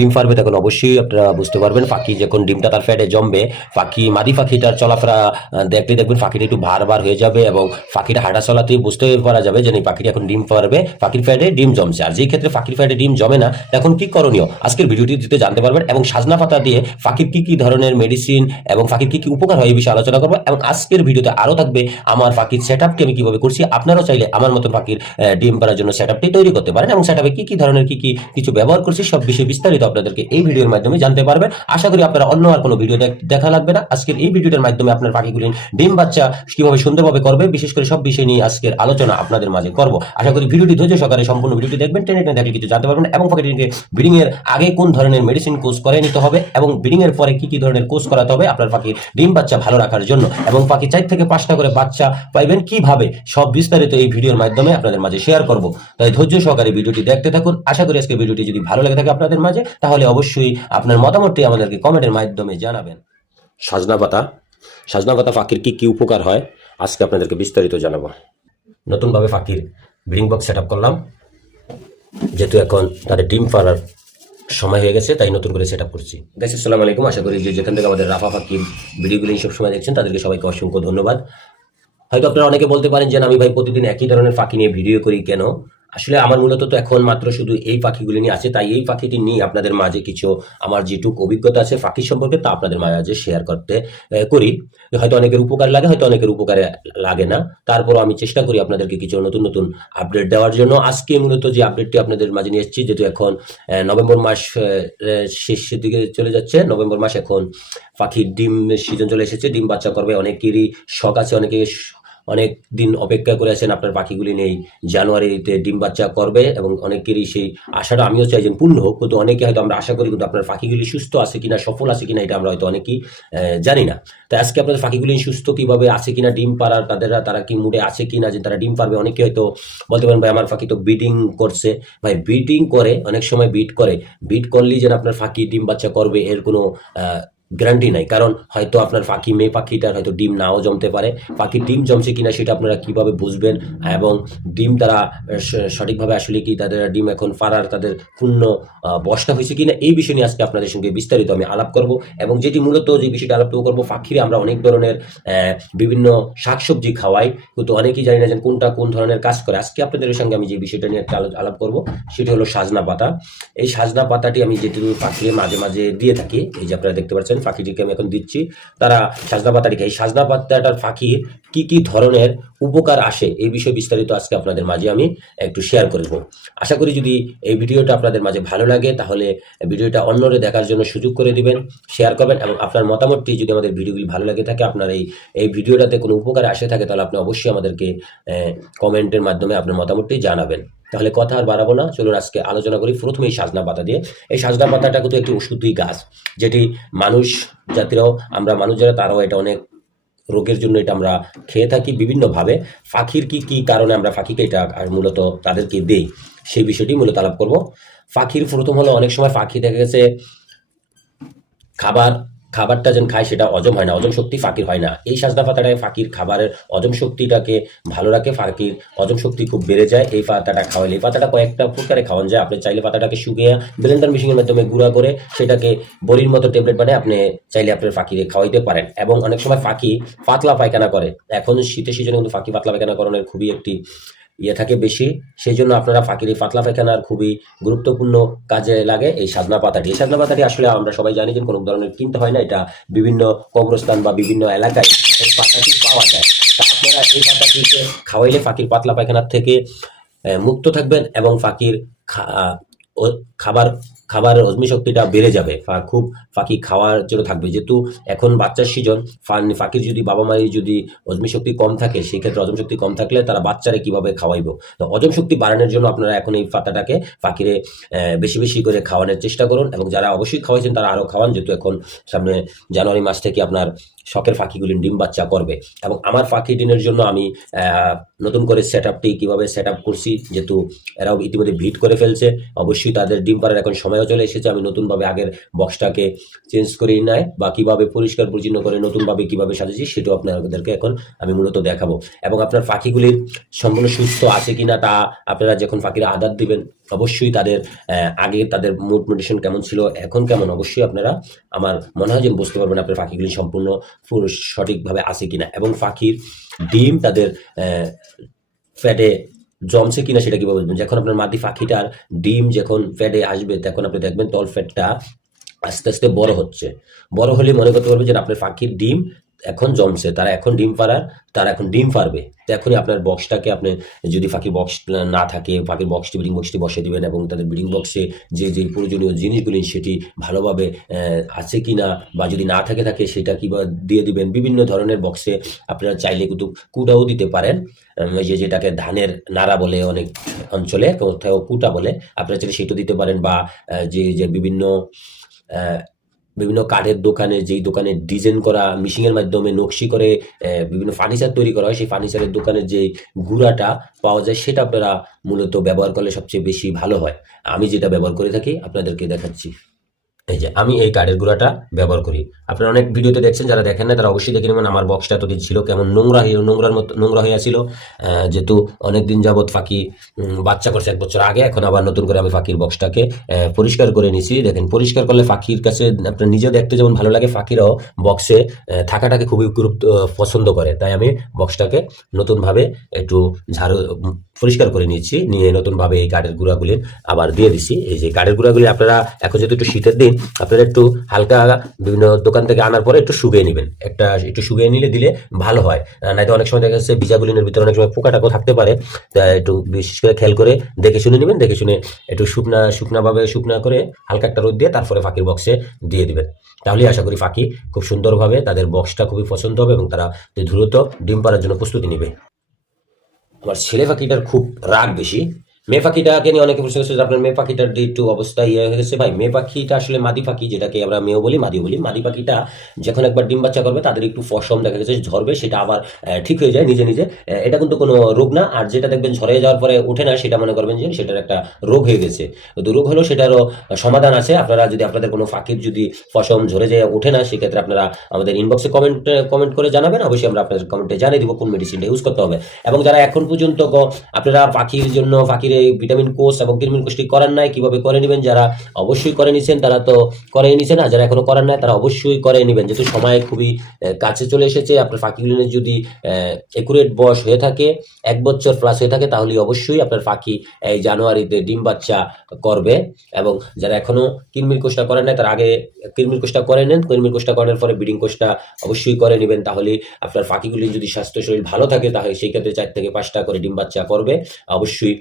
ডিম পারবে তখন অবশ্যই আপনারা বুঝতে পারবেন পাখি যখন ডিমটা তার ফ্যাটে জমবে পাখি মাদি পাখিটার চলাফেরা দেখলে দেখবেন পাখিটা একটু ভার ভার হয়ে যাবে এবং পাখিটা হাঁটা চলাতেই বুঝতে পারা যাবে যে পাখিটা এখন ডিম পারবে পাখির ফ্যাটে ডিম জমছে। আর যেই ক্ষেত্রে পাখির ফ্যাটে ডিম জমে না তখন কি করণীয়? আজকের ভিডিওটি দিতে জানতে পারবেন এবং সাজনা পাতা দিয়ে পাখির কি কি ধরনের মেডিসিন এবং পাখির কি কি উপকার হয় এই বিষয়ে আলোচনা করব এবং আজকের ভিডিওতে আরও থাকবে আমার পাখির সেট আপটি আমি কীভাবে করছি, আপনারাও চাইলে আমার মতন পাখির ডিম পারার জন্য সেট আপটি তৈরি করতে পারেন এবং সেট আপে কি কি ধরনের কি কি কিছু ব্যবহার করছি, সব বিষয়ে বিস্তারিত আপনাদেরকে এই ভিডিওর মাধ্যমে জানতে পারবেন। আশা করি আপনারা অন্য আর কোনো ভিডিও দেখ- দেখা লাগবে না। আজকের এই ভিডিওটার মাধ্যমে আপনার পাখিগুলি ডিম, বাচ্চা কীভাবে সুন্দরভাবে করবে, বিশেষ করে সব বিষয় নিয়ে আজকের আলোচনা আপনাদের মাঝে করব। আশা করি ভিডিওটি ধৈর্য সহকারে সম্পূর্ণ ভিডিওটি দেখবেন। টেনে টেনে দেখলে কিছু জানতে পারবেন এবং পাখিটিকে ব্রিডিং এর আগে কোন ধরনের মেডিসিন কোর্স করে নিতে হবে এবং ব্রিডিং এর পরে কি কি ধরনের কোর্স করাতে হবে আপনার পাখির ডিম, বাচ্চা ভালো রাখার জন্য এবং পাখি চার থেকে পাঁচটা করে বাচ্চা পাইবেন কীভাবে, সব বিস্তারিত এই ভিডিওর মাধ্যমে আপনাদের মাঝে শেয়ার করব। তাই ধৈর্য সহকারে ভিডিওটি দেখতে থাকুন। আশা করি আজকে ভিডিওটি যদি ভালো লেগে থাকে আপনাদের মাঝে তাহলে অবশ্যই আপনার মতামতটি আমাদেরকে কমেন্টের মাধ্যমে জানাবেন। সাজনা পাতা। সাজনা পাতা পাখির কি কি উপকার হয়, আজকে আপনাদেরকে বিস্তারিত জানাব। নতুনভাবে ফাঁকির ব্রিং বক্স সেট করলাম। যেহেতু এখন তাদের ডিম পাড়ার সময় হয়ে গেছে, তাই নতুন করে সেট আপ করছি। গাইস, আসসালামু আলাইকুম। আশা করি যে যেখান থেকে আমাদের রাফা পাখির ভিডিওগুলি সব সময় দেখছেন, তাদেরকে সবাইকে অসংখ্য ধন্যবাদ। হয়তো আপনারা অনেকে বলতে পারেন যে আমি ভাই, প্রতিদিন একই ধরনের ফাঁকি নিয়ে ভিডিও করি কেন? আসলে আমার মূলত তো এখন মাত্র শুধু এই পাখিগুলি নিয়ে আছে, তাই এই পাখিটি নিয়ে আপনাদের মাঝে কিছু আমার যেটুক অভিজ্ঞতা আছে পাখি সম্পর্কে তা আপনাদের মাঝে শেয়ার করতে করি। হয়তো অনেকের উপকার লাগে, হয়তো অনেকের উপকারে লাগে না। তারপরও আমি চেষ্টা করি আপনাদেরকে কিছু নতুন নতুন আপডেট দেওয়ার জন্য। আজকে মূলত যে আপডেটটি আপনাদের মাঝে নিয়ে এসেছি, যেহেতু এখন নভেম্বর মাস শেষের দিকে চলে যাচ্ছে, নভেম্বর মাস এখন পাখির ডিম সিজন চলে এসেছে, ডিম বাচ্চা করবে, অনেকেরই শখ আছে, অনেকে অনেক দিন অপেক্ষা করে আছেন, আপনার পাখিগুলি নেই। জানুয়ারিতে ডিম বাচ্চা করবে এবং অনেকেরই সেই আশাটা, আমিও চাই যে পূর্ণ হোক, কিন্তু অনেকে হয়তো আমরা আশা করি, কিন্তু আপনার পাখিগুলি সুস্থ আছে কিনা, সফল আছে কিনা, এটা আমরা হয়তো অনেকেই জানি না। তাই আজকে আপনাদের পাখিগুলি সুস্থ কীভাবে আছে কিনা, ডিম পাড়ার তাদের তারা কি মুডে আছে কিনা, যে তারা ডিম পারবে অনেকে হয়তো বলতে পারেন, ভাই, আমার পাখি তো বিডিং করছে। ভাই বিডিং করে, অনেক সময় বিট করে। বিট করলেই যেন আপনার ফাঁকি ডিম বাচ্চা করবে, এর কোনো গ্যারান্টি নাই। কারণ হয়তো আপনার পাখি মেয়ে পাখিটার হয়তো ডিম নাও জমতে পারে। পাখি ডিম জমছে কিনা সেটা আপনারা কীভাবে বুঝবেন? এবং ডিম তারা সঠিকভাবে আসলে কি তাদের ডিম এখন ফারার তাদের পূর্ণ বসটা হয়েছে কিনা এই বিষয় নিয়ে আজকে আপনাদের সঙ্গে বিস্তারিত আমি আলাপ করব। এবং যেটি মূলত যে বিষয়টা আলাপ করব পাখিরে আমরা অনেক ধরনের বিভিন্ন শাকসবজি খাওয়াই। কিন্তু অনেকেই জানি না যে কোনটা কোন ধরনের কাজ করে। আজকে আপনাদের সঙ্গে আমি যে বিষয়টা নিয়ে একটা আলাপ করব, সেটি হলো সাজনা পাতা। এই সাজনা পাতাটি আমি যেটি পাখিকে মাঝে মাঝে দিয়ে থাকি, এই যে আপনারা দেখতে পাচ্ছেন পাখিটিকে আমি এখন দিচ্ছি। তারা সাজনা পাতাটি খায় এই সাজনা পাতাটার পাখির কি কি ধরনের উপকার আসে এই বিষয়ে বিস্তারিত আজকে আপনাদের মাঝে আমি একটু শেয়ার করব আশা করি যদি এই ভিডিওটা আপনাদের মাঝে ভালো লাগে, তাহলে ভিডিওটা অন্যরে দেখার জন্য সুযোগ করে দিবেন শেয়ার করবেন এবং আপনার মতামতটি যদি আমাদের ভিডিওগুলি ভালো লাগে থাকে, আপনার এই এই ভিডিওটাতে কোনো উপকার আসে থাকে, তাহলে আপনি অবশ্যই আমাদেরকে কমেন্টের মাধ্যমে আপনার মতামতটি জানাবেন। তাহলে কথা আর বাড়াবো না। চলুন আজকে আলোচনা করি প্রথমে এই সাজনা পাতা দিয়ে। এই সাজনা পাতাটা কিন্তু একটি ওষুধই গাছ, যেটি মানুষ জাতিরাও, আমরা মানুষ যারা তারাও এটা অনেক রোগের জন্য এটা আমরা খেয়ে থাকি বিভিন্নভাবে। পাখির কি কি কারণে আমরা পাখিকে এটা আর মূলত তাদেরকে দেই, সেই বিষয়টি মূলত আলাপ করব। পাখির প্রথম হলো অনেক সময় পাখি দেখা গেছে, খাবার খাবারটা যেন খায় সেটা অজম হয় না অজম শক্তি ফাঁকির হয় না। এই সাজনা পাতাটায় ফাঁকির খাবারের অজম শক্তিটাকে ভালো রাখে, ফাঁকির অজম শক্তি খুব বেড়ে যায়। এই পাতাটা খাওয়ালে এই পাতাটা কয়েকটা প্রকারে খাওয়ান যায়। আপনি চাইলে পাতাটাকে শুকিয়ে ব্লেন্ডার মেশিনের মাধ্যমে গুঁড়া করে সেটাকে বড়ির মতো ট্যাবলেট বানিয়ে আপনি চাইলে আপনার ফাঁকিরে খাওয়াইতে পারেন। এবং অনেক সময় ফাঁকি পাতলা পায়খানা করে। এখন শীতের সিজনে কিন্তু ফাঁকি পাতলা পায়খানা করানোর খুবই একটি ইয়ে থাকে বেশি। সেই জন্য আপনারা ফাঁকিরি পাতলা পায়খানার খুবই গুরুত্বপূর্ণ কাজে লাগে এই সাদনা পাতাটি। এই সাদনা পাতাটি আসলে আমরা সবাই জানি যে কোনো ধরনের কিনতে হয় না, এটা বিভিন্ন কবরস্থান বা বিভিন্ন এলাকায় এই পাতাটি পাওয়া যায়। তা আপনারা এই পাতাটিকে খাওয়াইলে ফাঁকির পাতলা পায়খানার থেকে মুক্ত থাকবেন এবং ফাঁকির খাবার খাবারের হজমি শক্তিটা বেড়ে যাবে। খুব ফাঁকি খাওয়ার জন্য থাকবে। যেহেতু এখন বাচ্চার সিজন ফাঁকির যদি বাবা মায়ের যদি হজমি শক্তি কম থাকে সেই ক্ষেত্রে হজম শক্তি কম থাকলে তারা বাচ্চারে কীভাবে খাওয়াইব? তো হজম শক্তি বাড়ানোর জন্য আপনারা এখন এই পাতাটাকে ফাঁকিরে বেশি বেশি করে খাওয়ানোর চেষ্টা করুন এবং যারা অবশ্যই খাওয়াইছেন তারা আরও খাওয়ান, যেহেতু এখন সামনে জানুয়ারি মাস থেকে আপনার শখের পাখিগুলি ডিম বাচ্চা করবে। এবং আমার পাখি ডিমের জন্য আমি নতুন করে সেট আপটি কীভাবে সেট আপ করছি, যেহেতু এরাও ইতিমধ্যে ভিট করে ফেলছে, অবশ্যই তাদের ডিম পাড়ার এখন সময়ও চলে এসেছে, আমি নতুনভাবে আগের বক্সটাকে চেঞ্জ করে নেয় বা কীভাবে পরিষ্কার পরিচ্ছন্ন করে নতুনভাবে কীভাবে সাজিয়েছি সেটাও আপনাদেরকে এখন আমি মূলত দেখাবো। এবং আপনার পাখিগুলির সম্পূর্ণ সুস্থ আছে কিনা তা আপনারা যখন পাখিরা আদার দিবেন, অবশ্যই তাদের আগে তাদের মুড মেডিটেশন কেমন ছিল, এখন কেমন, অবশ্যই আপনারা আমার মনে হয় যে বুঝতে পারবেন আপনার পাখিগুলি সম্পূর্ণ সঠিকভাবে আছে কিনা। এবং পাখির ডিম তাদের ফ্যাটে জমছে কিনা সেটা কীভাবে বুঝবেন? যখন আপনার মাটি পাখিটার ডিম যখন ফ্যাটে আসবে, তখন আপনি দেখবেন তল ফ্যাটটা আস্তে আস্তে বড় হচ্ছে। বড় হলে মনে করতে পারবে যে আপনার পাখির ডিম এখন জমছে, তারা এখন ডিম পাড়ার তারা এখন ডিম পারবে তো এখনই আপনার বক্সটাকে আপনি যদি পাখির বক্স না থাকে পাখির বক্সটি ব্রিডিং বক্সটি বসে দিবেন এবং তাদের ব্রিডিং বক্সে যে যে প্রয়োজনীয় জিনিসগুলি সেটি ভালোভাবে আছে কি না বা যদি না থাকে থাকে সেটা কি বা দিয়ে দিবেন। বিভিন্ন ধরনের বক্সে আপনারা চাইলে কিন্তু কুটাও দিতে পারেন। যে যেটাকে ধানের নাড়া বলে অনেক অঞ্চলে, কোথাও কুটা বলে, আপনারা চাইলে সেটা দিতে পারেন বা যে যে বিভিন্ন বিভিন্ন কাঠের দোকানে, যেই দোকানে ডিজাইন করা মিশিংয়ের মাধ্যমে নকশি করে বিভিন্ন ফার্নিচার তৈরি করা হয়, সেই ফার্নিচারের দোকানের যেই গুঁড়াটা পাওয়া যায়, সেটা আপনারা মূলত ব্যবহার করলে সবচেয়ে বেশি ভালো হয়। আমি যেটা ব্যবহার করে থাকি, আপনাদেরকে দেখাচ্ছি। এই যে, আমি এই কাঠের গুঁড়াটা ব্যবহার করি। আপনারা অনেক ভিডিওতে দেখছেন, যারা দেখেন না, তারা অবশ্যই দেখে নেবেন আমার বক্সটা এতদিন ছিল কেমন নোংরা হয়ে নোংরার মতো, নোংরা হয়ে ছিল যেহেতু অনেক দিন যাবৎ ফাঁকি বাচ্চা করছে এক বছর আগে, এখন আবার নতুন করে আমি ফাঁকির বক্সটাকে পরিষ্কার করে নিছি। দেখেন, পরিষ্কার করলে ফাঁকির কাছে আপনার নিজে দেখতে যেমন ভালো লাগে, ফাঁকিরাও বক্সে থাকাটাকে খুবই গুরুত্ব, পছন্দ করে। তাই আমি বক্সটাকে নতুনভাবে একটু ঝাড়ু পরিষ্কার করে নিয়েছি। নিয়ে নতুনভাবে এই কাঠের গুঁড়াগুলি আবার দিয়ে দিছি। এই যে কাঠের গুঁড়াগুলি আপনারা এখন যেহেতু একটু শীতের দিন আপনারা একটু হালকা বিভিন্ন দোকান থেকে আনার পরে একটু শুকিয়ে নেবেন। একটা একটু শুকিয়ে নিলে দিলে ভালো হয়। নয়তো অনেক সময় দেখা যাচ্ছে বীজাগুলিনের ভিতরে অনেক সময় পোকা টাকও থাকতে পারে। একটু বিশেষ করে খেয়াল করে দেখে শুনে নেবেন, দেখে শুনে একটু শুকনা, শুকনাভাবে শুকনা করে হালকা একটা রোদ দিয়ে তারপরে ফাঁকির বক্সে দিয়ে দিবেন। তাহলেই আশা করি ফাঁকি খুব সুন্দরভাবে তাদের বক্সটা খুবই পছন্দ হবে এবং তারা দ্রুত ডিম পাড়ার জন্য প্রস্তুতি নেবে। আমার ছেলে পাখিটার খুব রাগ বেশি। মেয়ে পাখিটাকে নিয়ে অনেকে প্রশ্ন করছে আপনার মেয়ে পাখিটার অবস্থা ইয়ে ভাই মেয়ে পাখিটা আসলে মাদি পাখি যেটাকে আমরা মেয়েও বলি, মাদিও বলি। মাদি পাখিটা যখন একবার ডিম বাচ্চা করবে, তাদের একটু ফসম দেখা গেছে, ঝরবে, সেটা আবার ঠিক হয়ে যায় নিজে নিজে। এটা কিন্তু কোনো রোগ না। আর যেটা দেখবেন ঝরে যাওয়ার পরে ওঠে না, সেটা মনে করবেন যে সেটার একটা রোগ হয়ে গেছে। রোগ সেটারও সমাধান আছে। আপনারা যদি আপনাদের কোনো পাখির যদি ফসম ঝরে যায়, ওঠে না, সেক্ষেত্রে আপনারা আমাদের ইনবক্সে কমেন্ট কমেন্ট করে জানাবেন। অবশ্যই আমরা আপনাদের কমেন্টে জানিয়ে দিব কোন মেডিসিনটা ইউজ করতে হবে। এবং যারা এখন পর্যন্ত আপনারা পাখির জন্য, পাখির এই ভিটামিন কোর্স এবং কৃমির কোর্সটি করেন নাই কীভাবে করে নেবেন, যারা অবশ্যই করে নিছেন, তারা তো করে নিছেন আর যারা এখনও করেন নাই, তারা অবশ্যই করে নেবেন। যেহেতু সময় খুবই কাছে চলে এসেছে, আপনার পাখিগুলির যদি একুরেট বয়স হয়ে থাকে, এক বছর প্লাস হয়ে থাকে তাহলে অবশ্যই আপনার পাখি এই জানুয়ারিতে ডিম বাচ্চা করবে। এবং যারা এখনও কিরমির কোষটা করেন নাই, তার আগে কিরমির কোষটা করে নেন কিরমির কোষটা করার পরে ব্রিডিং কোষটা অবশ্যই করে নেবেন, তাহলে আপনার পাখিগুলি যদি স্বাস্থ্য শরীর ভালো থাকে, তাহলে সেই ক্ষেত্রে চার থেকে পাঁচটা করে ডিম বাচ্চা করবে। অবশ্যই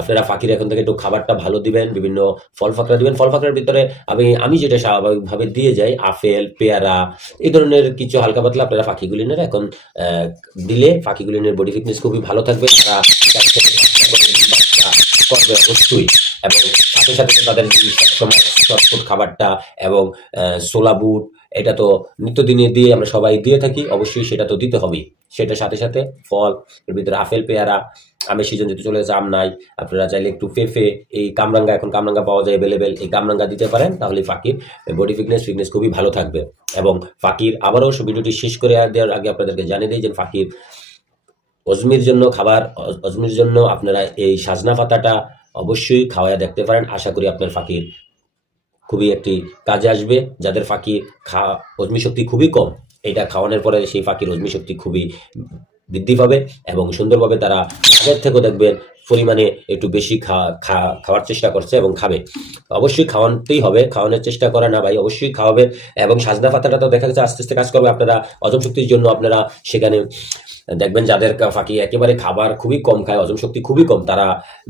আপনারা পাখির এখন থেকে একটু খাবারটা ভালো দিবেন, বিভিন্ন ফল ফাকড়া দিবেন। ফল ফাকড়ার ভিতরে আমি আমি যেটা স্বাভাবিকভাবে দিয়ে যাই, আপেল, পেয়ারা, এই ধরনের কিছু হালকা পাতলা আপনারা পাখিগুলিনের এখন দিলে পাখিগুলিনের বডি ফিটনেস খুবই ভালো থাকবে। তারা করবে অবশ্যই। এবং সাথে সাথে তাদের সবসময় খাবারটা এবং সোলা বুট এটা তো নিত্যদিনে দিয়ে আমরা সবাই দিয়ে থাকি। অবশ্যই সেটা তো দিতে হবেই। সেটার সাথে সাথে ফল, এর ভিতরে আপেল, পেয়ারা আমের সিজন যেহেতু চলে আম নাই। আপনারা চাইলে একটু পেঁপে এই কামরাঙ্গা, এখন কামরাঙ্গা পাওয়া যায় অ্যাভেলেবেল এই কামরাঙ্গা দিতে পারেন, তাহলে পাখির বডি ফিটনেস ফিটনেস খুবই ভালো থাকবে। এবং পাখির আবারও ভিডিওটি শেষ করে দেওয়ার আগে আপনাদেরকে জানিয়ে দিই যে পাখির অজমির জন্য খাবার, অজ- অজমির জন্য আপনারা এই সাজনা পাতাটা অবশ্যই খাওয়ায় দেখতে পারেন। আশা করি আপনার ফাঁকির খুবই একটি কাজে আসবে। যাদের ফাঁকি খা অজমি শক্তি খুবই কম এটা খাওয়ানোর পরে সেই ফাঁকির অজমি শক্তি খুবই বৃদ্ধি পাবে এবং সুন্দরভাবে তারা আগের থেকেও দেখবেন পরিমাণে একটু বেশি খাওয়ার চেষ্টা করছে এবং খাবে। অবশ্যই খাওয়ানতেই হবে, খাওয়ানোর চেষ্টা করে না ভাই, অবশ্যই খাওয়াবে এবং সাজনা পাতাটা তো দেখা যাচ্ছে আস্তে আস্তে কাজ করবে। আপনারা অজম শক্তির জন্য আপনারা সেখানে দেখবেন যাদের ফাঁকি একেবারে খাবার খুবই কম খায়, হজম শক্তি খুবই কম, তারা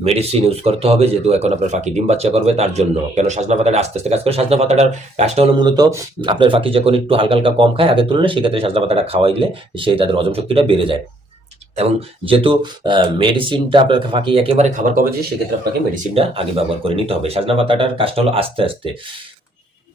মেডিসিন ইউজ করতে হবে, যেহেতু এখন আপনার ফাঁকি ডিম বাচ্চা করবে তার জন্য। কেন সাজনা পাতাটা আস্তে আস্তে কাজ করে, সাজনা পাতাটার কাজটা হলো মূলত আপনার ফাঁকি যখন একটু হালকা হালকা কম খায়, আগের তুলনায় সেক্ষেত্রে সাজনা পাতাটা খাওয়াইলে সেই তাদের হজম শক্তিটা বেড়ে যায়। এবং যেহেতু মেডিসিনটা আপনার ফাঁকি একেবারে খাবার কমেছে সেক্ষেত্রে আপনাকে মেডিসিনটা আগে ব্যবহার করে নিতে হবে। সাজনা পাতাটার কাজটা হলো আস্তে আস্তে।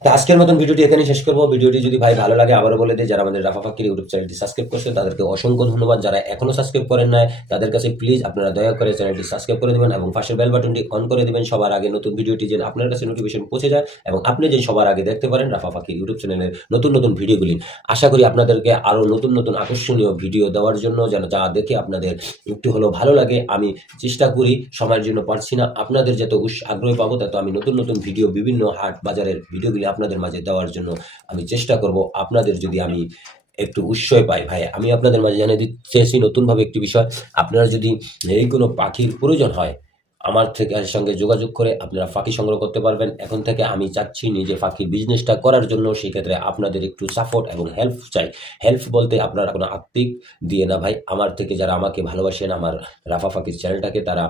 তো আজকের মতন ভিডিওটি এখানে শেষ করব। ভিডিওটি যদি ভাই ভালো লাগে, আবারও বলে দিই, যারা আমাদের রাফা ফাকির ইউটিউব চ্যানেলটি সাবস্ক্রাইব করছেন, তাদেরকে অসংখ্য ধন্যবাদ। যারা এখনও সাবস্ক্রাইব করেন নাই, তাদের কাছে প্লিজ আপনারা দয়া করে চ্যানেলটি সাবস্ক্রাইব করে দেবেন এবং পাশের বেল বাটনটি অন করে দেবেন। সবার আগে নতুন ভিডিওটি যেন আপনার কাছে নোটিফিকেশন পৌঁছে যায় এবং আপনি যেন সবার আগে দেখতে পারেন রাফা ফাকির ইউটিউব চ্যানেলের নতুন নতুন ভিডিওগুলি। আশা করি আপনাদেরকে আরও নতুন নতুন আকর্ষণীয় ভিডিও দেওয়ার জন্য যেন যা দেখে আপনাদের একটু হলেও ভালো লাগে, আমি চেষ্টা করি, সময়ের জন্য পারছি না। আপনাদের যত আগ্রহ পাবো, তত আমি নতুন নতুন ভিডিও, বিভিন্ন হাট বাজারের ভিডিওগুলি আপনাদের মাঝে দেওয়ার জন্য আমি চেষ্টা করব। আপনাদের যদি আমি একটু উৎসয় পাই, ভাই, আমি আপনাদের মাঝে জানিয়ে দিতে চেয়েছি নতুনভাবে একটি বিষয়। আপনারা যদি এই কোনো পাখির প্রয়োজন হয় আমার থেকে সঙ্গে যোগাযোগ করে আপনারা ফাঁকি সংগ্রহ করতে পারবেন। এখন থেকে আমি চাচ্ছি নিজে পাখির বিজনেসটা করার জন্য, সেক্ষেত্রে আপনাদের একটু সাপোর্ট এবং হেল্প চাই। হেল্প বলতে আপনারা কোনো আত্মিক দিয়ে না ভাই। আমার থেকে যারা আমাকে ভালোবাসেন, আমার রাফা ফাঁকির চ্যানেলটাকে তারা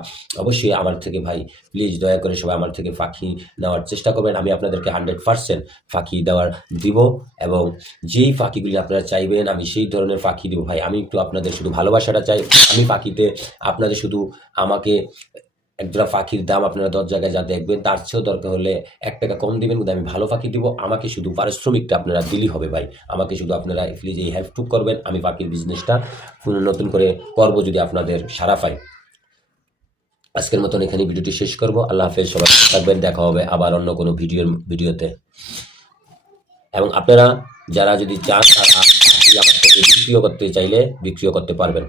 অবশ্যই আমার থেকে ভাই প্লিজ দয়া করে সবাই আমার থেকে ফাঁকি নেওয়ার চেষ্টা করবেন। আমি আপনাদেরকে হান্ড্রেড পার্সেন্ট ফাঁকি দেওয়ার দিব এবং যেই পাখিগুলি আপনারা চাইবেন, আমি সেই ধরনের ফাঁকি দিব ভাই। আমি একটু আপনাদের শুধু ভালোবাসাটা চাই। আমি পাখিতে আপনাদের শুধু আমাকে একজোড়া পাখির দাম আপনারা দশ জায়গায় যা দেখবেন, তার চেয়েও দরকার হলে এক টাকা কম দেবেন, কিন্তু আমি ভালো পাখি দিব। আমাকে শুধু পারিশ্রমিকটা আপনারা দিলেই হবে ভাই। আমাকে শুধু আপনারা প্লিজ এই হেল্পটুক করবেন, আমি পাখির বিজনেসটা নতুন করে করব যদি আপনাদের সারা পাই। আজকের মতন এখানে ভিডিওটি শেষ করব। আল্লাহ হাফেজ, সবাই থাকবেন, দেখা হবে আবার অন্য কোনো ভিডিওর, ভিডিওতে। এবং আপনারা যারা যদি চান তারা আমার থেকে বিক্রিও করতে চাইলে বিক্রিও করতে পারবেন।